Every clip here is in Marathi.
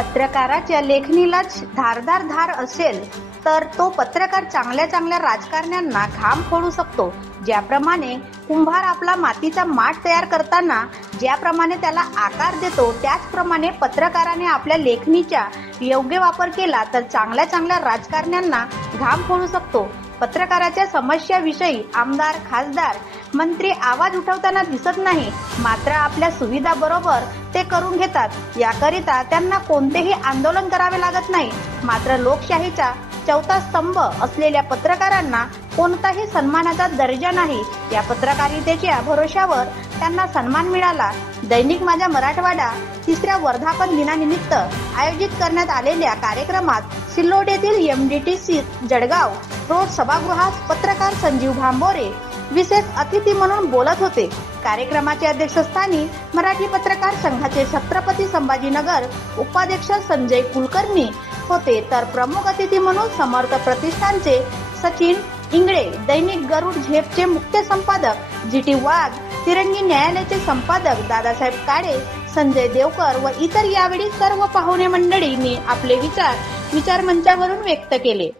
पत्रकाराच्या लेखणीलाच धारदार धार असेल तर तो पत्रकार चांगल्या राजकारण्यांना घाम फोडू शकतो। ज्याप्रमाणे कुंभार आपला मातीचा माठ तयार करताना ज्याप्रमाणे त्याला आकार देतो, त्याचप्रमाणे पत्रकाराने आपल्या लेखणीचा योग्य वापर केला तर चांगल्या राजकारण्यांना घाम फोडू शकतो। पत्रकाराच्या समस्याविषयी आमदार, खासदार, मंत्री आवाज उठवताना दिसत नाही, मात्र आपल्या सुविधा बरोबर ते करून घेतात। याकरिता त्यांना कोणतेही आंदोलन करावे लागत नाही। मात्र लोकशाहीचा चौथा स्तंभ असलेल्या पत्रकारांना कोणताही सन्मानाचा दर्जा नाही। या पत्रकारितेच्या भरोशावर त्यांना सन्मान मिळाला। दैनिक माझा मराठवाडा तिसऱ्या वर्धापन दिनानिमित्त आयोजित करण्यात आलेल्या कार्यक्रमात सिल्लोड येथील MDTC जळगाव रोड सभागृहात पत्रकार संजीव भांबोरे विशेष अतिथी म्हणून बोलत होते। कार्यक्रमाचे अध्यक्षस्थानी मराठी पत्रकार संघाचे छत्रपती संभाजीनगर उपाध्यक्ष संजय कुलकर्णी होते, तर प्रमुख अतिथी म्हणून समर्थ प्रतिष्ठानचे सचिन इंगळे, दैनिक गरुड झेपचे मुख्य संपादक GT वाघ, तिरंगी न्यायालयाचे संपादक दादासाहेब काळे, संजय देवकर व इतर यावेळी सर्व पाहुणे मंडळींनी आपले विचार मंचावरून व्यक्त केले।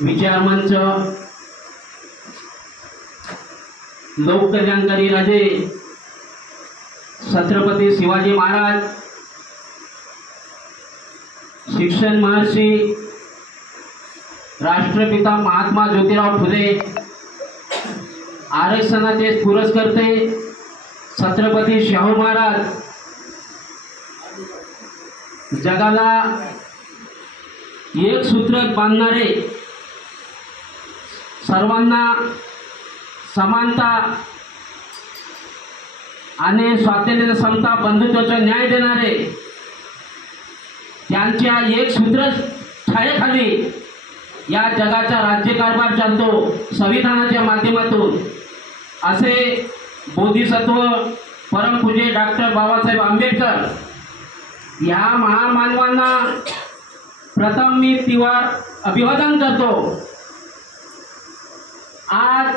विचार मंच लोककल्याणकारी राजे छत्रपती शिवाजी महाराज, शिक्षण महर्षी राष्ट्रपिता महात्मा ज्योतिराव फुले, आरक्षणाचे पुरस्कर्ते छत्रपती शाहू महाराज, जगाला एक सूत्र बांधणारे, सर्वांना समानता आणि स्वातंत्र्य, समता, बंधुत्वाचा न्याय देणारे, त्यांच्या एक सूत्र छायेखाली या जगाचा राज्यकारभार चालतो संविधानाच्या माध्यमातून, असे बोधिसत्व परमपूज्य डॉक्टर बाबासाहेब आंबेडकर या महामानवांना प्रथम मी तीव्र अभिवादन करतो। आज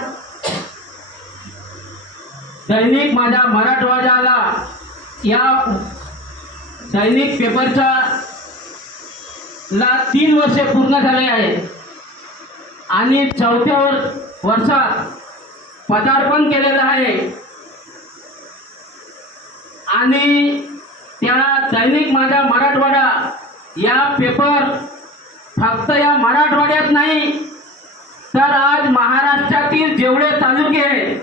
दैनिक माझा मराठवाड्याला या दैनिक पेपरचा 3 वर्षे पूर्ण झाले आहेत आणि 4थ्या वर्षात पदार्पण केलेलं आहे आणि त्या दैनिक माझा मराठवाडा या पेपर फक्त या मराठवाड्यात नाही तर आज महाराष्ट्रातील जेवढे तालुके,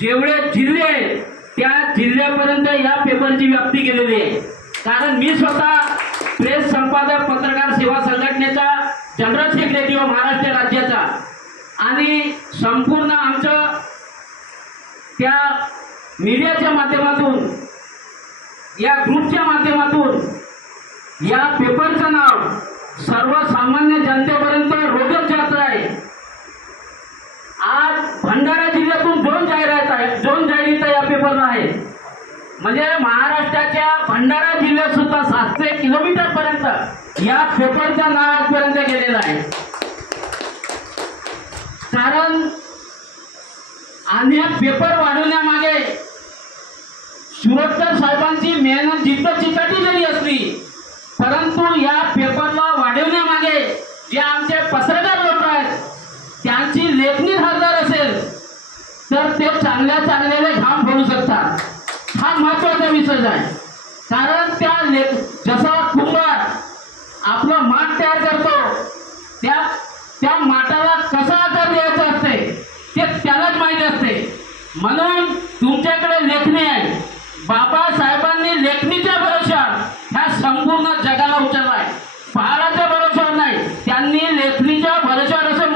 जेवढे जिल्हे, त्या जिल्ह्यापर्यंत या पेपरची व्याप्ती केलेली आहे। कारण मी स्वतः प्रेस संपादक पत्रकार सेवा संघटनेचा जनरल सेक्रेटरी महाराष्ट्र राज्याचा आणि संपूर्ण आमचं त्या मीडियाच्या माध्यमातून, या ग्रुपच्या माध्यमातून या पेपरचं नाव सर्वसामान्य जनतेपर्यंत रोजच जात आहे। आज भंडारा जिल्ह्यातून 2 जाहिराती या पेपरला आहेत, म्हणजे महाराष्ट्राच्या भंडारा जिल्ह्यात सुद्धा 700 किलोमीटर पर्यंत या पेपरचं नाव आजपर्यंत गेलेलं आहे। कारण आणि पेपर वाढवण्यामागे शिरोडकर साहेबांची मेहनत जितकी चिकाटी जरी असली, परंतु या पेपरला वाढवण्यामागे जे आमचे पत्रकार लोक आहेत त्यांची लेखणी धारदार असेल तर ते चांगले घाम फोडू शकतात। हा महत्त्वाचा विषय आहे। कारण जसा कुंभार आपला माठ तयार करतो, त्या माठाला कसा आकार द्यायचा असते ते त्यालाच माहिती असते। म्हणून तुमच्याकडे लेखणी आहे। बाबासाहेबांनी लेखणीच्या भरोशावर ह्या संपूर्ण जगाला उचललाय, पहाडाच्या भरोशावर नाही, त्यांनी लेखणीच्या भरोशावर असे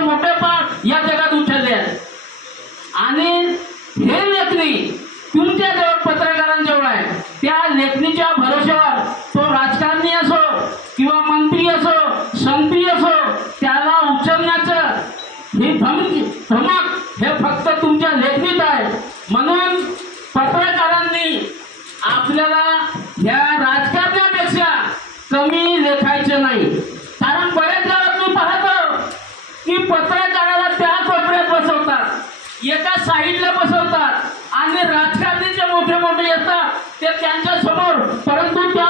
मोठे पहाड या जगात उचलले आहेत। आणि हे लेखणी तुमच्या जवळ, पत्रकारांजवळ आहे। त्या लेखणीच्या भरोशावर तो राजकारणी असो किंवा मंत्री असो, संत्री असो, त्याला उचलण्याचं ही धमक हे फक्त तुमच्या लेखणीत आहे। म्हणून पत्रकारांनी आपल्याला या राजकारणापेक्षा कमी लेखायचं नाही। कारण बऱ्याच वेळा मी पाहतो की पत्रकाराला त्या कोपऱ्यात बसवतात, एका साईडला बसवतात आणि राजकारणी जे मोठे मोठे येतात ते त्यांच्या समोर, परंतु त्या